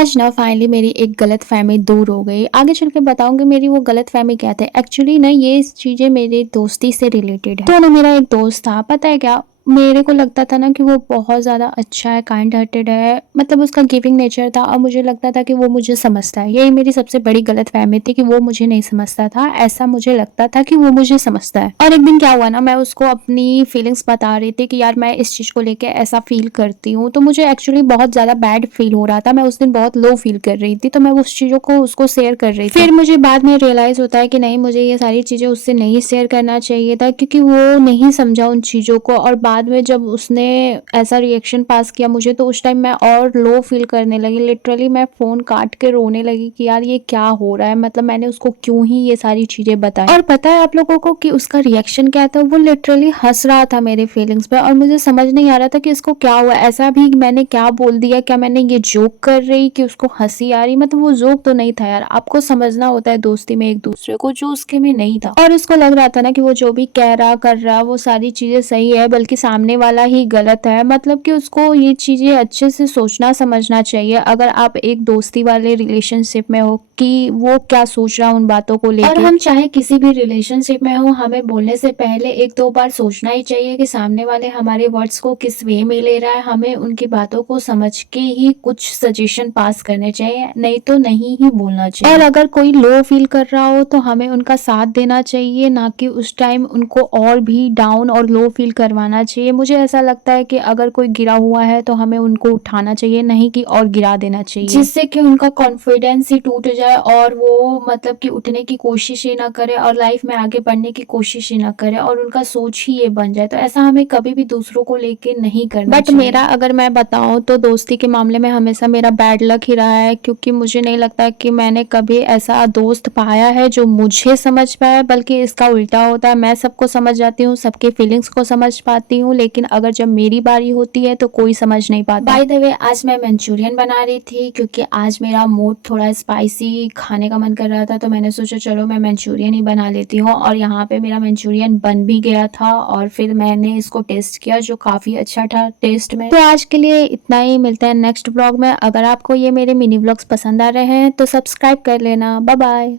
आज ना फाइनली मेरी एक गलतफ़हमी दूर हो गई। आगे चल के बताऊँगी मेरी वो गलतफ़हमी क्या थी। एक्चुअली ना ये चीज़ें मेरी दोस्ती से रिलेटेड है। तो ना मेरा एक दोस्त था, पता है क्या? मेरे को लगता था ना कि वो बहुत ज़्यादा अच्छा है, काइंड हार्टेड है, मतलब उसका गिविंग नेचर था और मुझे लगता था कि वो मुझे समझता है। यही मेरी सबसे बड़ी गलतफ़हमी थी कि वो मुझे नहीं समझता था, ऐसा मुझे लगता था कि वो मुझे समझता है। और एक दिन क्या हुआ ना, मैं उसको अपनी फीलिंग्स बता रही थी कि यार मैं इस चीज़ को लेके ऐसा फ़ील करती हूँ, तो मुझे एक्चुअली बहुत ज़्यादा बैड फ़ील हो रहा था। मैं उस दिन बहुत लो फ़ील कर रही थी, तो मैं उस चीज़ों को उसको शेयर कर रही थी। फिर मुझे बाद में रियलाइज़ होता है कि नहीं, मुझे ये सारी चीज़ें उससे नहीं शेयर करना चाहिए था, क्योंकि वो नहीं समझा उन चीज़ों को। और बाद में जब उसने ऐसा रिएक्शन पास किया मुझे, तो उस टाइम मैं और लो फ़ील करने लगी। लिटरली मैं फ़ोन काट के रोने लगी कि यार ये क्या हो रहा है? मतलब मैंने उसको क्यों ही ये सारी चीज़ें बताई। और पता है आप लोगों को कि उसका रिएक्शन क्या था? वो लिटरली हँस रहा था मेरे फीलिंग्स पे और मुझे समझ नहीं आ रहा था कि इसको क्या हुआ? ऐसा भी मैंने क्या बोल दिया? क्या मैंने ये जोक कर रही कि उसको हँसी आ रही? मतलब वो जोक तो नहीं था यार, आपको समझना होता है दोस्ती में एक-दूसरे को, जो उसके में नहीं था। और उसको लग रहा था ना कि वो जो भी कह रहा, कर रहा, वो सारी चीज़ें सही है, बल्कि सामने वाला ही गलत है। मतलब कि उसको ये चीज़ें अच्छे से सोचना समझना चाहिए, अगर आप एक दोस्ती वाले रिलेशनशिप में हो, कि वो क्या सोच रहा है उन बातों को लेके। और हम चाहे किसी भी रिलेशनशिप में हो, हमें बोलने से पहले 1-2 बार सोचना ही चाहिए कि सामने वाले हमारे वर्ड्स को किस वे में ले रहा है। हमें उनकी बातों को समझ के ही कुछ सजेशन पास करने चाहिए, नहीं तो नहीं ही बोलना चाहिए। और अगर कोई लो फील कर रहा हो तो हमें उनका साथ देना चाहिए, ना कि उस टाइम उनको और भी डाउन और लो फील करवाना चाहिए। मुझे ऐसा लगता है कि अगर कोई गिरा हुआ है तो हमें उनको उठाना चाहिए, नहीं कि और गिरा देना चाहिए, जिससे कि उनका कॉन्फिडेंस ही टूट जाए और वो मतलब कि उठने की कोशिश ही ना करे और लाइफ में आगे बढ़ने की कोशिश ही ना करे और उनका सोच ही ये बन जाए। तो ऐसा हमें कभी भी दूसरों को लेके नहीं करना चाहिए। बट मेरा अगर मैं बताऊं तो दोस्ती के मामले में हमेशा मेरा बैड लक ही रहा है, क्योंकि मुझे नहीं लगता कि मैंने कभी ऐसा दोस्त पाया है जो मुझे समझ पाए, बल्कि इसका उल्टा होता है। मैं सबको समझ जाती हूँ, सबके फीलिंग्स को समझ पाती हूँ, लेकिन अगर जब मेरी बारी होती है तो कोई समझ नहीं पाता। बाय द वे, आज मैं मंचूरियन बना रही थी क्योंकि आज मेरा मूड थोड़ा स्पाइसी खाने का मन कर रहा था, तो मैंने सोचा चलो मैं मंचूरियन ही बना लेती हूँ। और यहाँ पे मेरा मंचूरियन बन भी गया था और फिर मैंने इसको टेस्ट किया, जो काफ़ी अच्छा था टेस्ट में। तो आज के लिए इतना ही, मिलता है नेक्स्ट ब्लॉग में। अगर आपको ये मेरे मिनी ब्लॉग्स पसंद आ रहे हैं तो सब्सक्राइब कर लेना। Bye bye.